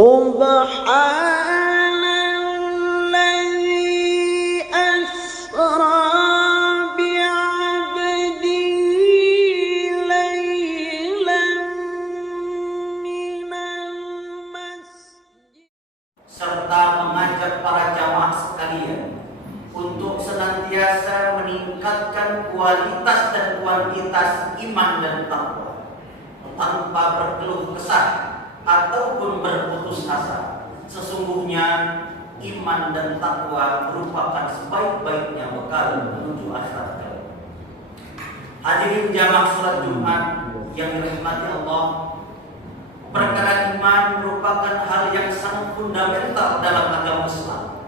Subhanalladzi asra bi'abdihi laylan minal masjid, serta mengajak para jamaah sekalian untuk senantiasa meningkatkan kualitas dan kuantitas iman dan takwa tanpa berkeluh kesah ataupun berputus asa. Sesungguhnya iman dan takwa merupakan sebaik-baiknya bekal menuju akhirat kelak. Hadirin jamaah salat Jumat yang dirahmati Allah, perkara iman merupakan hal yang sangat fundamental dalam agama Islam.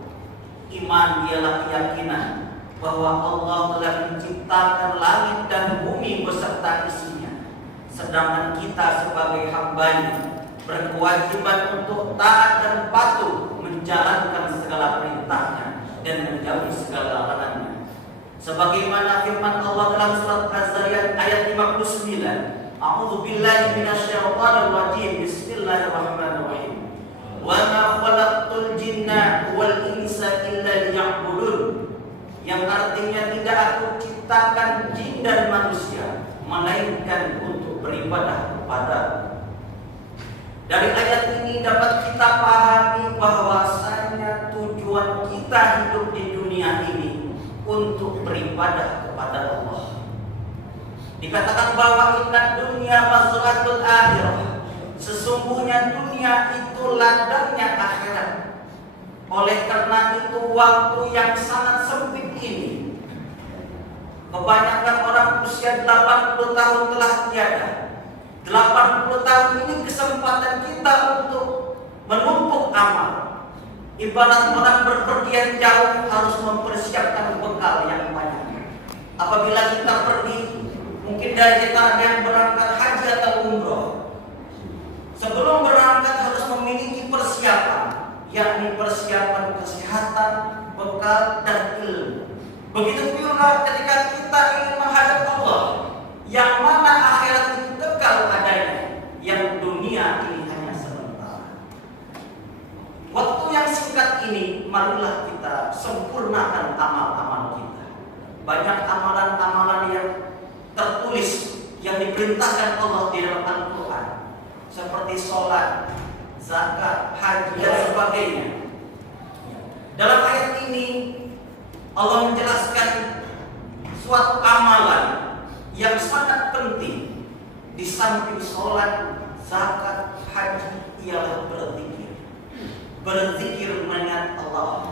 Iman ialah keyakinan bahwa Allah telah menciptakan langit dan bumi beserta isinya, sedangkan kita sebagai hamba-Nya berkewajiban untuk taat dan patuh menjalankan segala perintahnya dan menjauhi segala larangannya. Sebagaimana firman Allah dalam surat Az-Zariyat ayat 59, A'udzu billahi minasyaitonir rajim. Bismillahirrahmanirrahim. Wa ma khalaqtul jinna wal insa illa liya'budun. Yang artinya tidak aku ciptakan jin dan manusia melainkan untuk beribadah kepada-Mu. Dari ayat ini dapat kita pahami bahwasanya tujuan kita hidup di dunia ini untuk beribadah kepada Allah. Dikatakan bahwa inna dunya mazratul akhirah, sesungguhnya dunia itu ladangnya akhirat. Oleh karena itu waktu yang sangat sempit ini, kebanyakan orang usia 80 tahun telah tiada. 80 tahun ini kesempatan kita untuk menumpuk amal. Ibarat orang berpergian jauh harus mempersiapkan bekal yang banyak. Apabila kita pergi, mungkin dari kita ada yang berangkat haji atau umroh, sebelum berangkat harus memiliki persiapan, yakni persiapan kesehatan, bekal, dan ilmu. Begitu pula ketika kita ingin menghadap Allah, yang mana akhirat itu kekal adanya, yang dunia ini hanya sementara. Waktu yang singkat ini, marilah kita sempurnakan amal-amal kita. Banyak amalan-amalan yang tertulis yang diperintahkan Allah di dalam Al-Quran, seperti sholat, zakat, haji, dan sebagainya. Dalam ayat ini Allah menjelaskan suatu amalan yang sangat penting di samping sholat, zakat, haji, ialah berzikir. Berzikir mengingat Allah.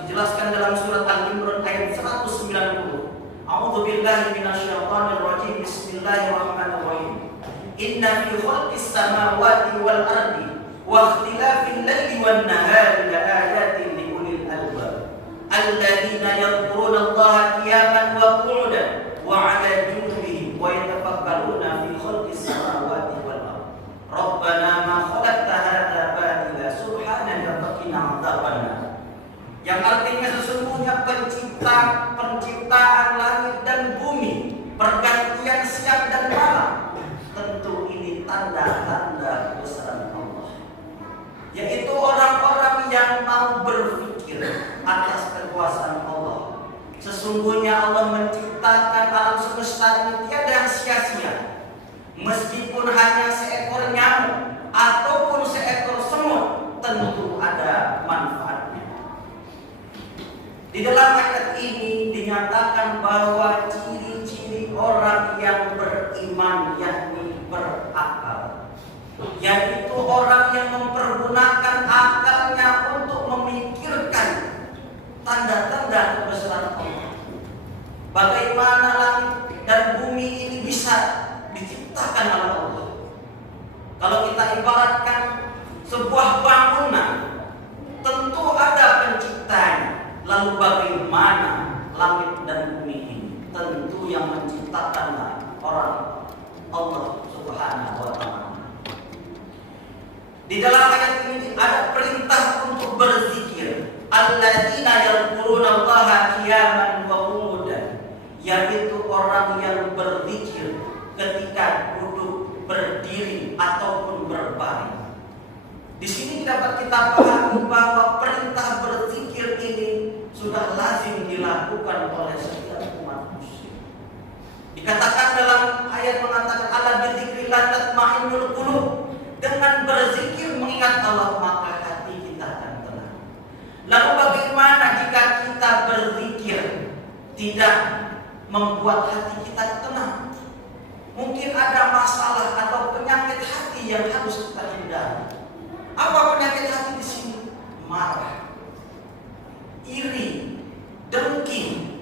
Dijelaskan dalam surat Al-Imran ayat 190. A'udzu billahi minasyaitonir rajim. Bismillahirrahmanirrahim. Inna fi khalqis samawati wal ardi wa ikhtilafil laili wan nahari laayatin liulil albab alladzina yadhkuruna Allaha qiyaman wa qu'udan wa 'ala junubihim wa yatafakkaruna fi khalqis samawati wal ardi rabbana ma khalaqta hadza batila subhanaka faqina 'adzabannar. Yang artinya sesungguhnya penciptaan langit dan bumi, pergantian siang dan malam, tentu ini tanda-tanda kebesaran Allah, yaitu orang-orang yang mau berpikir atas kekuasaan Allah. Sesungguhnya Allah menciptakan alam semesta ini tiada yang sia-sia. Meskipun hanya seekor nyamuk ataupun seekor semut, tentu ada manfaatnya. Di dalam ayat ini dinyatakan bahwa ciri-ciri orang yang beriman yakni berakal, yaitu orang yang mempergunakan akalnya untuk memikirkan tanda-tanda kebesaran Allah. Bagaimana langit dan bumi ini bisa diciptakan oleh Allah? Kalau kita ibaratkan sebuah bangunan, tentu ada penciptanya. Lalu bagaimana langit dan bumi ini? Tentu yang menciptakanlah orang Allah Subhanahu wa ta'ala. Di dalam ayat ini ada perintah untuk berzikir. Alladzina yadhkuruna Allaha qiyaman wa qu'udan, yaitu orang yang berzikir ketika duduk, berdiri ataupun berbaring. Di sini dapat kita pahami bahwa perintah berzikir ini sudah lazim dilakukan oleh setiap umat muslim. Dikatakan dalam ayat mengatakan ala bidzikrillah tatma'innul qulub. Dengan berzikir mengingat Allah maka hati kita akan tenang. Lalu bagaimana jika kita berzikir tidak membuat hati kita tenang? Mungkin ada masalah atau penyakit hati yang harus kita hindari. Apa penyakit hati di sini? Marah, iri, dengki,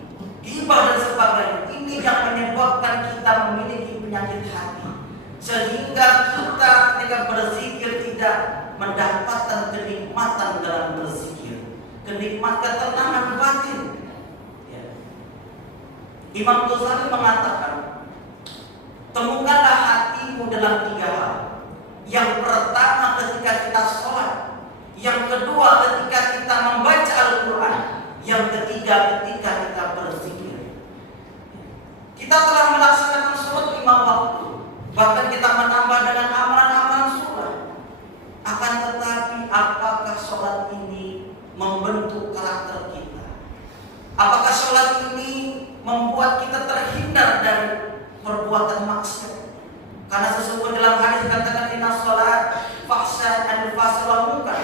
ghibah dan sebagainya. Ini yang menyebabkan kita memiliki penyakit hati, sehingga kita ketika berzikir tidak mendapatkan kenikmatan dalam berzikir, kenikmatan ketenangan batin. Ya. Imam Ghazali mengatakan, temukanlah hatimu dalam 3 hal. Yang pertama ketika kita sholat, yang kedua ketika kita membaca Al-Quran, yang ketiga ketika kita berzikir. Kita telah melaksanakan sholat 5 waktu, bahkan kita menambah dengan amalan-amalan sholat. Akan tetapi apakah sholat ini membentuk karakter kita? Apakah sholat ini membuat kita terhindar dari perbuatan maksiat? Karena sesungguhnya dalam hadis katakan inna sholat fahsya anil fasya wal munkar.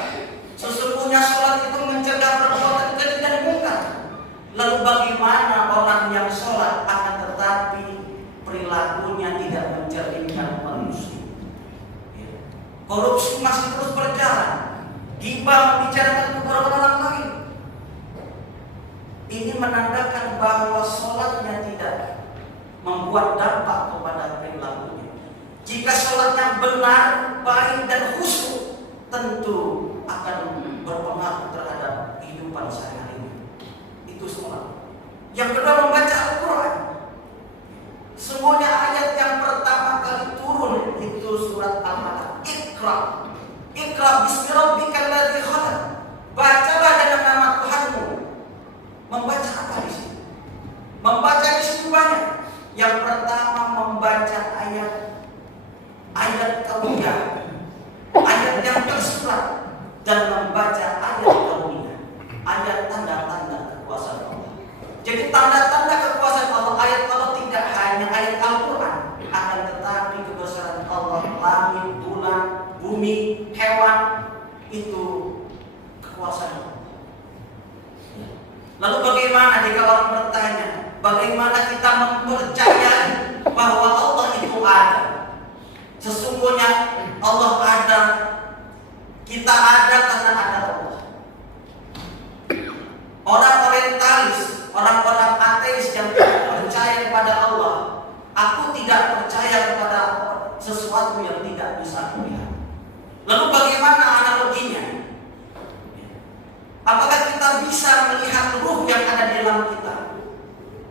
Sesungguhnya sholat itu mencegah perbuatan keji dan munkar. Lalu bagaimana orang yang sholat akan tetapi perilakunya tidak mencerminkan manusia? Ya. Korupsi masih terus berjalan, ghibah membicarakan keburukan orang lain. Ini menandakan bahwa sholatnya tidak membuat dampak kepada perilakunya. Jika sholatnya benar, baik dan khusyuk, tentu akan berpengaruh terhadap kehidupan sehari-hari. Itu sholat. Yang kedua membaca Al-Quran. Semuanya ayat yang pertama kali turun itu surat Al-Alaq. Iqra. Iqra bismi rabbikal ladzi khalaq. Bacalah dengan nama Tuhanmu. Membaca apa di sini? Membaca di sini banyak. Yang pertama membaca ayat kauniyah, ayat yang tersurat, dan membaca ayat kauniyah, ayat tanda-tanda kekuasaan Allah. Jadi tanda-tanda kekuasaan Allah, ayat Allah tidak hanya ayat Al-Quran, akan tetapi kebesaran Allah, langit, bulan, bumi, hewan, itu kekuasaan Allah. Lalu bagaimana jika orang bertanya, bagaimana kita mempercayai bahwa Allah itu ada? Sesungguhnya Allah ada, kita ada karena ada Allah. Orang orientalis, orang-orang ateis yang tidak percaya kepada Allah, aku tidak percaya kepada sesuatu yang tidak bisa dilihat. Lalu bagaimana analoginya? Apakah kita bisa melihat ruh yang ada di dalam kita?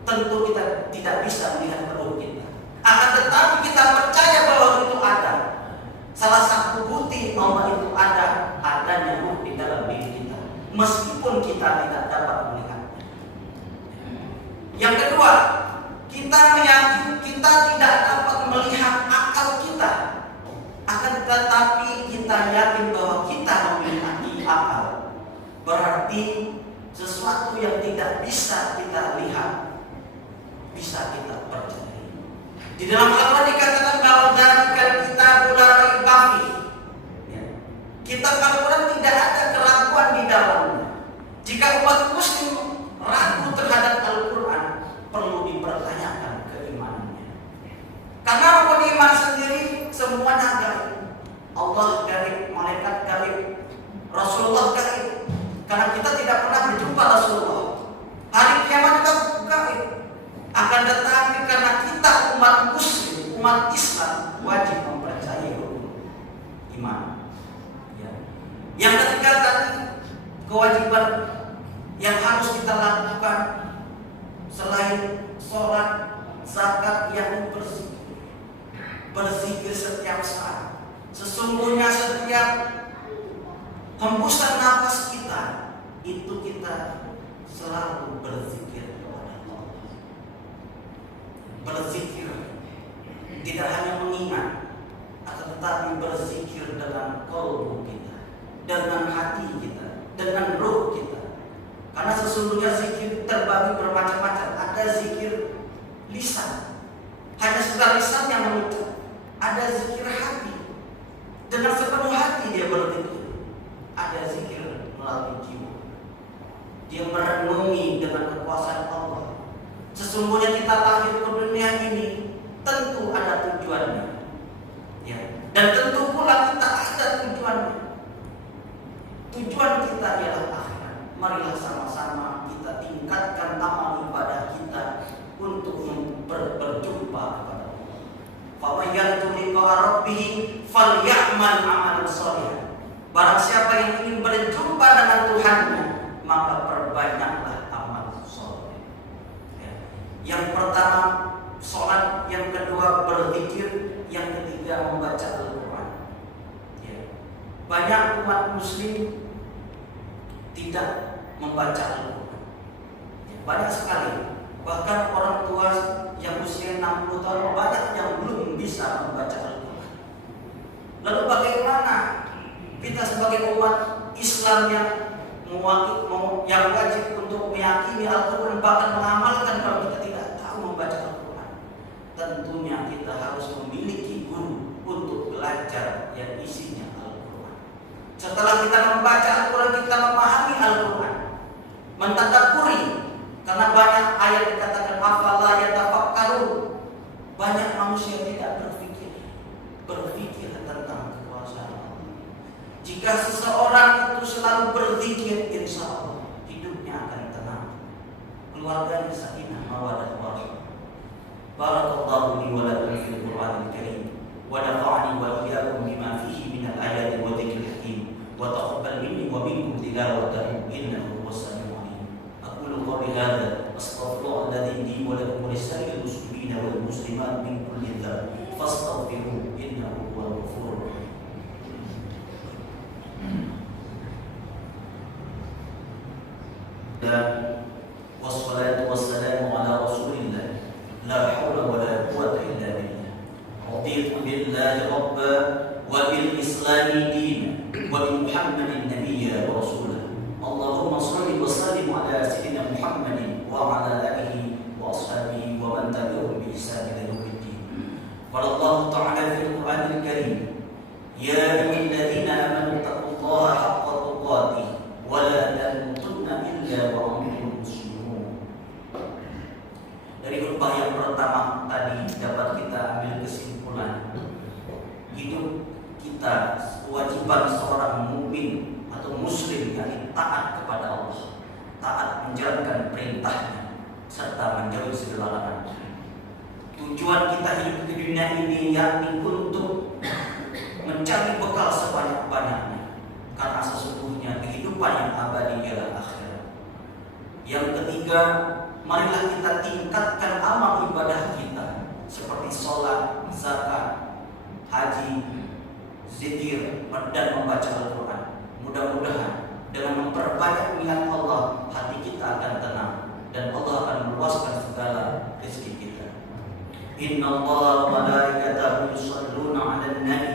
Tentu kita tidak bisa melihat ruh kita. Akan tetapi kita percaya bahwa itu ada. Salah satu bukti bahwa itu ada, adanya ruh di dalam diri kita, meskipun kita tidak dapat melihatnya. Yang kedua, kita meyakini kita tidak dapat melihat akal kita. Akan tetapi kita yakin bahwa kita memiliki akal. Berarti sesuatu yang tidak bisa kita lihat bisa kita percaya. Di dalam Al-Quran dikatakan bahwa dzalikal kitabu la raiba fihi. Kitab Al-Quran tidak ada keraguan di dalamnya. Jika umat muslim ragu terhadap Al-Quran, perlu dipertanyakan keimanannya. Karena rukun iman sendiri semuanya gaib. Allah gaib, malaikat gaib, Rasulullah gaib. Karena kita tidak pernah berjumpa Rasulullah. Hari kiamat juga gaib. Akan tetapi karena kita umat muslim, umat Islam, wajib mempercayai iman. Ya. Yang ketiga tadi, kewajiban yang harus kita lakukan selain sholat, zakat, yang berzikir setiap saat. Sesungguhnya setiap hembusan nafas kita itu kita selalu berzikir kepada Allah. Berzikir tidak hanya mengingat, akan tetapi berzikir dalam qalbu kita. dengan hati kita, dengan ruh kita. Karena sesungguhnya zikir terbagi bermacam-macam. Ada zikir lisan, hanya sekedar lisan yang mengucap. Ada zikir hati, dengan sepenuh hati dia berzikir. Ada zikir melalui jiwa, dia merenungi dengan kekuasaan Allah. Sesungguhnya kita lahir ke dunia ini tentu ada tujuannya, ya. Dan tentu pula kita ada tujuannya. Tujuan kita ialah akhirat. Marilah sama-sama kita tingkatkan amal ibadah kita untuk berjumpa kepada Allah. Faman yarju liqa'a rabbih falya'mal 'amalan shalihan. Barang siapa yang ingin berjumpa dengan Tuhannya, maka perbanyaklah amal saleh. Ya. Yang pertama sholat, yang kedua berzikir, yang ketiga membaca Al-Quran. Ya. Banyak umat Muslim tidak membaca Al-Quran. Ya, banyak sekali. Bahkan orang tua yang usia 60 tahun banyak yang belum bisa membaca Al-Quran. Lalu bagaimana kita sebagai umat Islam yang wajib untuk meyakini Al-Quran, bahkan mengamalkan, kalau kita tidak tahu membaca Al-Quran? Tentunya kita harus memiliki guru untuk belajar yang isinya Al-Quran. Setelah kita membaca Al-Quran, kita memahami Al-Quran, mentadabburi, karena banyak ayat dikatakan afala yatafakkarun. Banyak manusia tidak berpikir tentang kekuasaan Allah. Jika seseorang itu selalu berzikir, insya Allah hidupnya akan tenang, keluarganya sakinah mawaddah warahmah. Barakallahu li wa lakum fil Qur'anil Karim wa nafa'ani wa iyyakum bima fihi minal ayati wa dzikril hakim wa taqabbal minni wa minkum tilawatahu innahu huwas samiul alim. Aqulu qawli hadza astaghfirullah alladzi li wa lakum wa lisa'iril muslimina wal muslimat min kulli dhanb fastaghfiruhu innahu huwal ghafurur rahim. Wassalatu wassalamu ala Rasulillah, la haula wala quwwata illa billah. Raditu billahi rabba wa bil islami dinan wa bi Muhammadin nabiyya wa rasulah. Allahumma shalli wa sallim ala sayyidina Muhammadin wa ala alihi wa ashabihi wa man tabi'ahum bi ihsan ila yaumiddin. Qala Allah ta'ala fil Qur'anil Karim, ya ayyuhalladzina amanu taqullaha haqqa tuqatih wa la tamutunna illa wa antum muslimun. Dari khutbah yang pertama tadi dapat kita ambil kesimpulan, hidup kita, kewajiban seorang mukmin atau muslim yang taat kepada Allah, taat menjalankan perintahnya serta menjauhi segala larangan. Tujuan kita hidup di dunia ini yakni untuk mencari bekal sebanyak-banyaknya, karena sesungguhnya kehidupan yang abadi ialah akhirat. Yang ketiga, marilah kita tingkatkan amal ibadah kita seperti sholat, zakat, haji, zikir, dan membaca Al-Quran. Mudah-mudahan dengan memperbanyak niat Allah, hati kita akan tenang dan Allah akan meluaskan segala rezeki kita. Inna Allah wa malaikatahu yusalluna 'alan nabi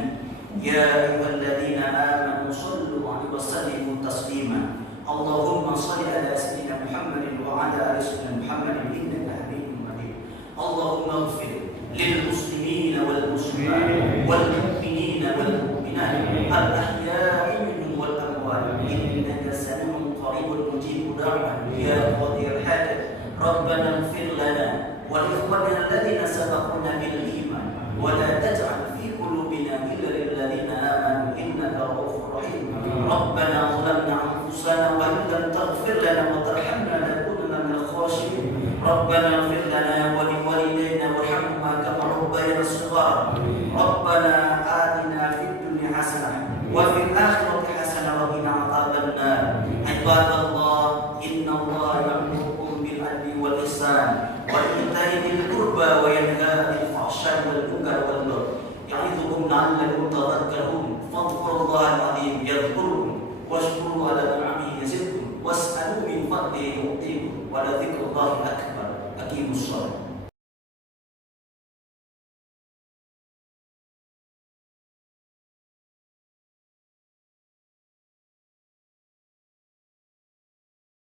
ya ayyuhalladzina amanu sallu 'alaihi wa sallimu taslima. Allahumma shalli ala sayyidina Muhammadin wa ala ali sayyidina Muhammadin innaka Hamidum Majid. Allahumma ighfir lil muslimina wal muslimat wal mu'minina wal mu'minat al ahya'i minhum wal amwat innaka sami'un qaribun mujibud da'wat ya qadiyal hajat. Rabbana ighfir lana wa li ikhwanina alladhina sabaquna bil iman wa la taj'al fi qulubina ghillan lil ladzina amanu innaka ra'ufur rahim. Rabbana zalamna anfusana wa in lam taghfir lana wa tarhamna lanakunanna minal khashirin. Rabbana ighfir lana wa li walidayna warhamhuma kama rabbayana shighara. Rabbana atina fid dunya hasanah wa fil akhirati hasanah wa qina adzabannar. Ibadallah, innallaha ya'murukum bil adli wal ihsan wa ita'i dzil qurba wa yanha 'anil fahsya'i wal munkar wal baghi ya'idukum la'allakum tadhakkarun. Fadhkurullahal 'azim yadhkurkum washkuru ala ni'amihi yazidkum was'alu min fadlihi yu'tikum wa la dzikrullahi akbar.